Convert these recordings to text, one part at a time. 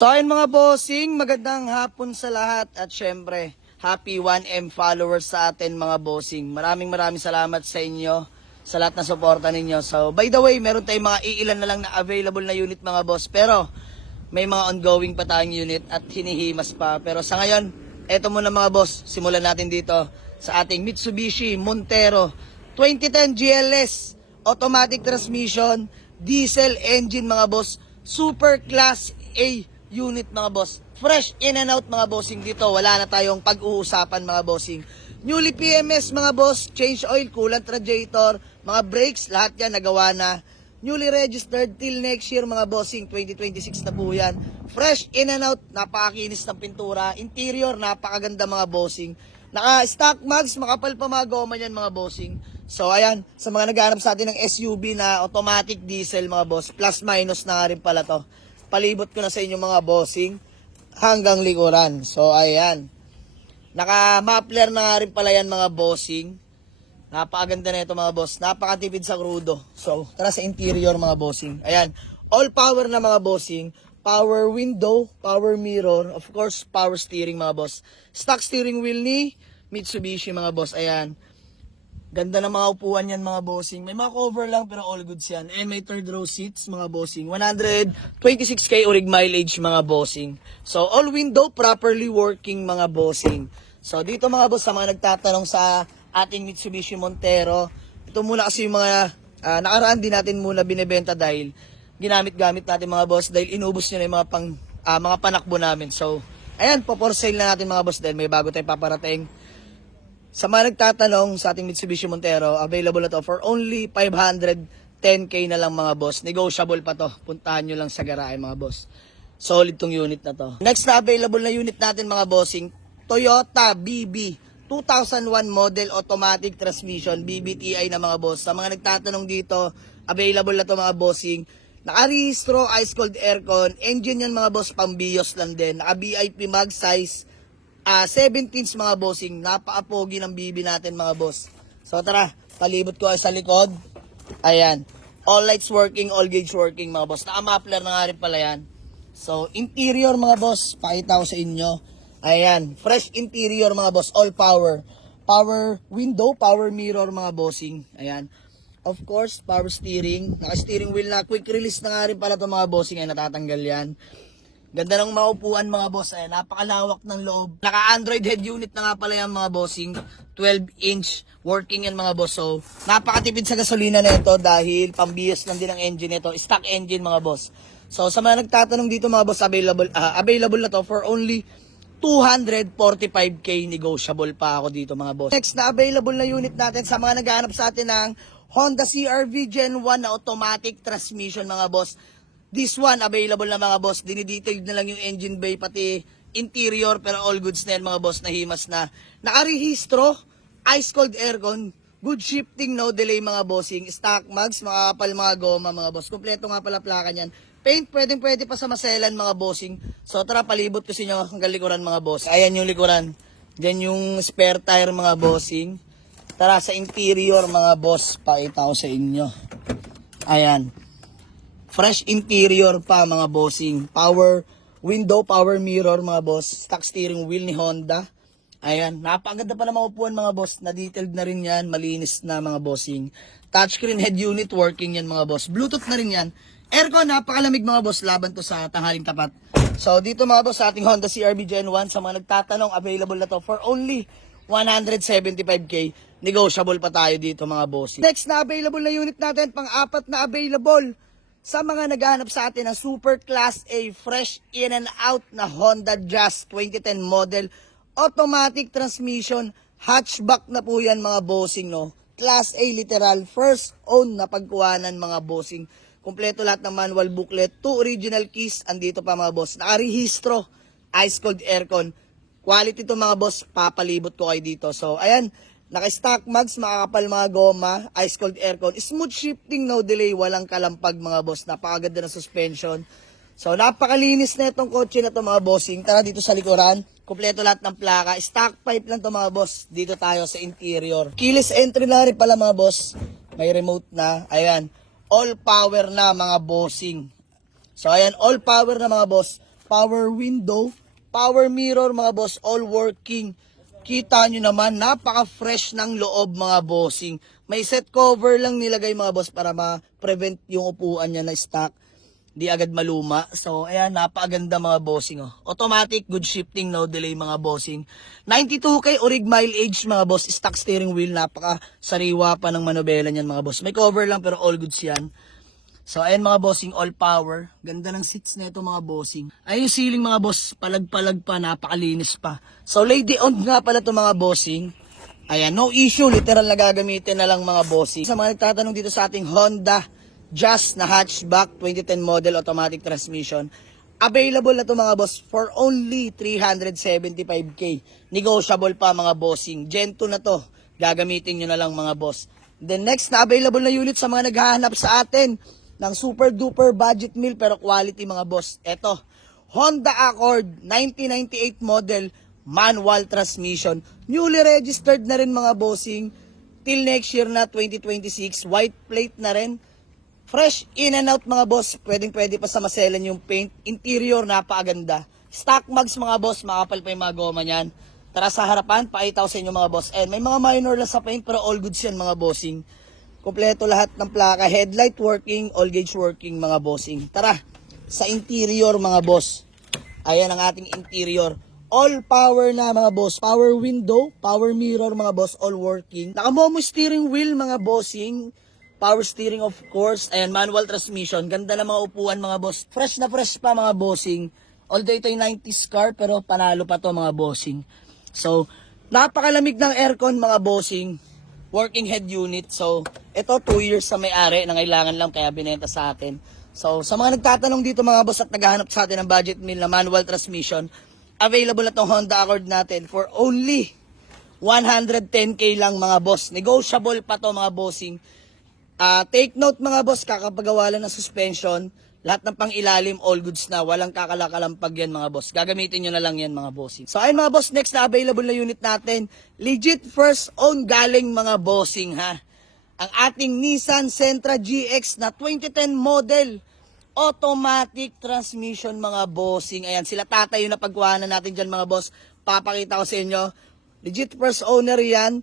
So ayun mga bossing, magandang hapon sa lahat at syempre, happy 1M followers sa atin mga bossing. Maraming salamat sa inyo sa lahat ng suporta ninyo. So by the way, meron tayong mga iilan na lang na available na unit mga boss. Pero may mga ongoing pa tayong unit at hinihimas pa. Pero sa ngayon, eto muna mga boss, simulan natin dito sa ating Mitsubishi Montero 2010 GLS automatic transmission, diesel engine mga boss, super class A unit mga boss. Fresh in and out mga bossing dito. Wala na tayong pag-uusapan mga bossing. Newly PMS mga boss, change oil, coolant radiator, mga brakes, lahat yan nagawa na. Newly registered till next year mga bossing, 2026 na po yan. Fresh in and out, napakakinis ng pintura. Interior, napakaganda mga bossing. Naka-stock mags, makapal pa mga goma yan mga bossing. So ayan, sa mga naghahanap sa atin ng SUV na automatic diesel mga boss, plus minus na nga rin pala to. Palibot ko na sa inyo mga bossing hanggang likuran. So ayan, naka-muffler na nga rin pala yan mga bossing. Napakaganda na ito mga boss, napakatipid sa krudo. So tara sa interior mga bossing. Ayan, all power na mga bossing. Power window, power mirror, of course power steering mga boss. Stock steering wheel ni Mitsubishi mga boss. Ayan, ganda ng mga upuan yan mga bossing. May mga cover lang pero all goods yan. And may third row seats mga bossing. 126k orig mileage mga bossing. So all window properly working mga bossing. So dito mga boss, sa mga nagtatanong sa ating Mitsubishi Montero, ito muna kasi yung mga nakaraan din natin muna binebenta dahil ginamit-gamit natin mga boss dahil inubos nyo na yung mga panakbo namin. So ayan, po-for sale na natin mga boss dahil may bago tayong paparating. Sa mga nagtatanong sa ating Mitsubishi Montero, available na to for only 510k na lang mga boss. Negotiable pa to. Puntahan nyo lang sa garahe mga boss. Solid tong unit na to. Next na available na unit natin mga bossing, Toyota BB 2001 model automatic transmission, BBTI na mga boss. Sa mga nagtatanong dito, available na to mga bossing. Naka-rehistro, ice cold aircon, engine yan mga boss, pambiyos lang din. Naka-VIP mag size 17s mga bossing. Napaka-pogi ng BB natin mga boss. So tara, palibot ko ay sa likod. Ayan, all lights working, all gauge working mga boss. Naka-muffler na nga rin pala yan. So interior mga boss, pakita ko sa inyo. Ayan, fresh interior mga boss, all power. Power window, power mirror mga bossing. Ayan, of course, power steering. Naka-steering wheel na, quick release na nga rin pala ito mga bossing. Ay natatanggal yan. Ganda ng maupuan mga boss. Ayan, napakalawak ng loob. Naka-Android head unit na nga pala yan mga bossing. 12-inch working yan mga boss. So, napakatipid sa gasolina na ito dahil pambiyos lang din ang engine nito. Stock engine mga boss. So, sa mga nagtatanong dito mga boss, available na to for only 245k. Negotiable pa ako dito mga boss. Next na available na unit natin sa mga naghahanap sa atin ng Honda CR-V Gen 1 na automatic transmission mga boss. This one, available na mga boss. Dinidetailed na lang yung engine bay, pati interior, pero all goods na yan mga boss, nahimas na. Nakarehistro, ice cold aircon, good shifting, no delay mga bossing. Stock mags, mga kapal mga goma mga boss. Kompleto nga pala plaka niyan. Paint, pwede pa sa maselan mga bossing. So tara, palibot ko sa inyo hanggang likuran mga boss. Ayan yung likuran. Diyan yung spare tire mga bossing. Tara sa interior mga boss, pakita ko sa inyo. Ayan. Fresh interior pa mga bossing. Power window, power mirror mga boss. Stock steering wheel ni Honda. Ayan, napakaganda pa na maupuan mga boss. Na-detailed na rin yan, malinis na mga bossing. Touchscreen head unit working yan mga boss. Bluetooth na rin yan. Aircon, napakalamig mga boss. Laban to sa tanghaling tapat. So dito mga boss sa ating Honda CR-V Gen 1. Sa mga nagtatanong, available na to for only 175k. Negotiable pa tayo dito mga bossing. Next na available na unit natin, pang-apat na available sa mga naghahanap sa atin ng super class A, fresh in and out na Honda Jazz 2010 model, automatic transmission, hatchback na po yan mga bossing, no? Class A literal, first own na pagkuhanan mga bossing. Kompleto lahat ng manual booklet, 2 original keys, andito pa mga boss. Nakarehistro, ice cold aircon. Quality to mga boss, papalibot ko kayo dito. So ayan, naka-stock mags, makakapal mga goma, ice cold aircon, smooth shifting, no delay, walang kalampag mga boss. Napakaganda ng suspension. So napakalinis na itong kotse na to mga bossing. Tara dito sa likuran, kompleto lahat ng plaka. Stock pipe lang to mga boss. Dito tayo sa interior. Keyless entry na rin pala mga boss. May remote na. Ayan, all power na mga bossing. So ayan, all power na mga boss. power window, power mirror mga boss, all working. Kita nyo naman, napaka-fresh ng loob mga bossing. May set cover lang nilagay mga boss para ma-prevent yung upuan niya na stock. Di agad maluma. So, ayan, napakaganda mga bossing. Oh. Automatic, good shifting, no delay mga bossing. 92K orig mileage mga boss. Stock steering wheel, napaka-sariwa pa ng manobela niyan mga boss. May cover lang pero all goods yan. So, ayan mga bossing, all power. Ganda ng seats na ito mga bossing. Ayun yung ceiling mga boss, palag-palag pa, napakalinis pa. So, lady on nga pala ito mga bossing. Ayan, no issue, literal na gagamitin na lang mga bossing. Sa mga nagtatanong dito sa ating Honda Jazz na hatchback, 2010 model, automatic transmission. Available na ito mga boss for only 375k. Negotiable pa mga bossing. Gen 2 na to, gagamitin nyo na lang mga boss. The next na available na unit sa mga naghahanap sa atin ng super duper budget meal pero quality mga boss. Eto, Honda Accord 1998 model, manual transmission. Newly registered na rin mga bossing. Till next year na 2026, white plate na rin. Fresh in and out mga boss. Pwedeng pwede pa sa maselan yung paint. Interior napakaganda. Stock mags mga boss, makapal pa yung mga goma niyan. Tara sa harapan, pakita ko sa inyo mga boss. And may mga minor lang sa paint pero all goods yan mga bossing. Kompleto lahat ng plaka, headlight working, all gauge working mga bossing. Tara, sa interior mga boss. Ayan ang ating interior. All power na mga boss. Power window, power mirror mga boss, all working. Naka-momo steering wheel mga bossing. Power steering of course. Ayan, manual transmission. Ganda na mga upuan mga boss. Fresh na fresh pa mga bossing. Although ito yung 90s car pero panalo pa to mga bossing. So, napakalamig ng aircon mga bossing. Working head unit. So, ito 2 years sa may-ari. Nangailangan lang kaya binenta sa atin. So, sa mga nagtatanong dito mga boss at naghahanap sa atin ng budget meal na manual transmission, available na tong Honda Accord natin for only 110k lang mga boss. Negotiable pa to mga bossing. Take note mga boss, kakapagawa lang ng suspension. Lahat ng pang-ilalim, all goods na. Walang kakalakalampag yan mga boss. Gagamitin nyo na lang yan mga bossing. So ayun mga boss, next na available na unit natin. Legit first own galing mga bossing ha. Ang ating Nissan Sentra GX na 2010 model. Automatic transmission mga bossing. Ayan, sila tatay yung napagkuhanan natin dyan mga boss. Papakita ko sa inyo. Legit first owner yan.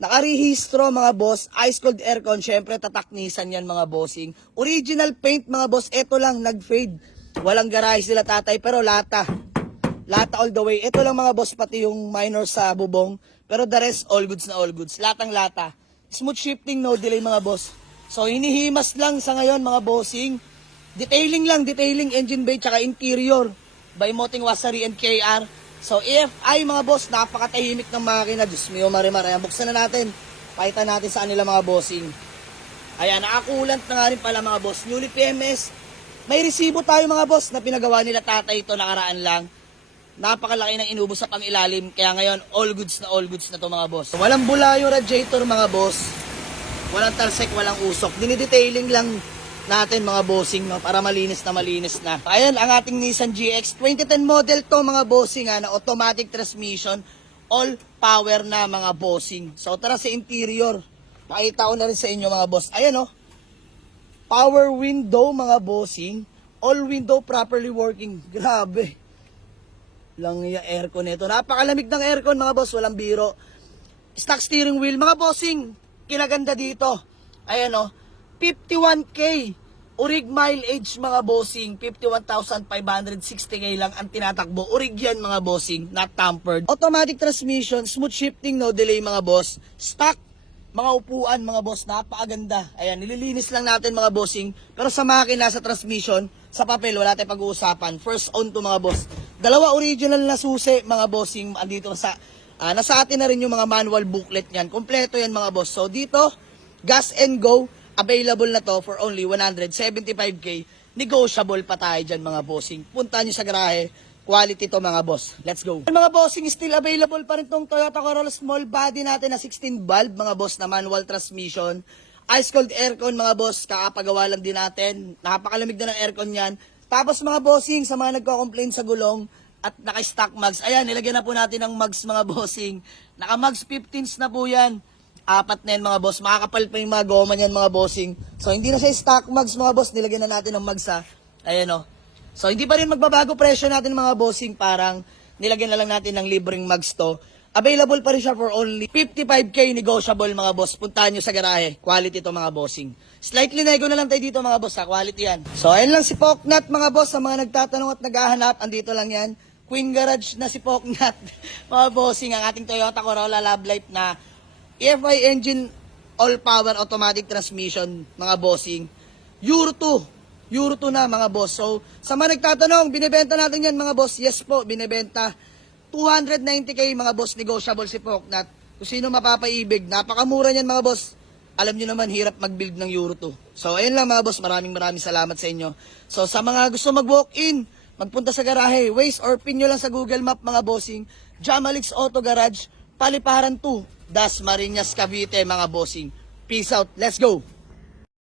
Nakarehistro mga boss, ice cold aircon, syempre tatak Nissan yan mga bossing. Original paint mga boss, eto lang nag-fade. Walang garahe sila tatay pero lata. Lata all the way. Ito lang mga boss pati yung minor sa bubong. Pero the rest all goods na all goods. Latang lata. Smooth shifting, no delay mga boss. So hinihimas lang sa ngayon mga bossing. Detailing lang, detailing engine bay tsaka interior. By Moting Wasari and KR. So, EFI mga boss, napakatahimik ng makina. Diyos mio, marimar. Ayan, buksan na natin. Pakita natin sa kanila mga bossing. Ayan, nakakulant na nga rin pala mga boss. Newly PMS. May resibo tayo mga boss na pinagawa nila tatay ito nakaraan lang. Napakalaki ng inubos sa pangilalim. Kaya ngayon, all goods na to mga boss. Walang bula yung radiator mga boss. Walang talsek, walang usok. Dinidetailing lang natin mga bossing no, para malinis na. Ayan ang ating Nissan GX 2010 model to mga bossing na automatic transmission, all power na mga bossing. So tara sa interior. Pakita ko na rin sa inyo mga boss. Ayan oh. Power window mga bossing, all window properly working. Grabe. Lang yung aircon nito. Napakalamig ng aircon mga boss, walang biro. Stock steering wheel mga bossing. Kinaganda dito. Ayan oh. 51k orig mileage mga bossing, 51,560k lang ang tinatakbo. Orig yan mga bossing, not tampered. Automatic transmission, smooth shifting, no delay mga boss. Stock, mga upuan mga boss, napakaganda. Ayan, nililinis lang natin mga bossing. Pero sa makina, sa transmission, sa papel, wala tayong pag-uusapan. First on to mga boss. Dalawa original na susi mga bossing. Andito sa, nasa atin na rin yung mga manual booklet yan. Kompleto yan mga boss. So dito, gas and go. Available na to for only 175k. Negotiable pa tayo dyan mga bossing. Punta nyo sa garahe. Quality to mga boss. Let's go. Mga bossing, still available pa rin tong Toyota Corolla small body natin na 16 valve mga boss na manual transmission. Ice cold aircon mga boss. Kakapagawa lang din natin. Napakalamig na ng aircon yan. Tapos mga bossing, sa mga nagko-complain sa gulong at naka-stock mags. Ayan, nilagyan na po natin ng mags mga bossing. Naka-mags 15s na po yan. Apat na yan mga boss. Makakapal pa yung mga goma niyan mga bossing. So hindi na siya stock mags mga boss. Nilagyan na natin ng mags ha. Ayan o. So hindi pa rin magbabago presyo natin mga bossing, parang nilagyan na lang natin ng libreng mags to. Available pa rin siya for only 55k negotiable mga boss. Puntahan nyo sa garahe. Quality to mga bossing. Slightly nego na lang tayo dito mga boss ha. Quality yan. So ayun lang si Poknat mga boss. Sa mga nagtatanong at naghahanap, andito lang yan. Queen Garage na si Poknat. Mga bossing, ang ating Toyota Corolla Love Life na EFI engine, all power automatic transmission mga bossing. Euro 2. Euro 2 na mga boss. So sa mga nagtatanong, binibenta natin yan mga boss. Yes po, binibenta. 290k mga boss, negotiable si Poknat. Kung sino mapapaibig, napakamura niyan mga boss. Alam niyo naman, hirap mag-build ng Euro 2. So ayun lang mga boss, maraming salamat sa inyo. So sa mga gusto mag-walk-in, magpunta sa garahe, Waze or pin nyo lang sa Google Map mga bossing, Jamalix Auto Garage, Paliparan 2, Dasmariñas, Cavite mga bossing. Peace out, let's go!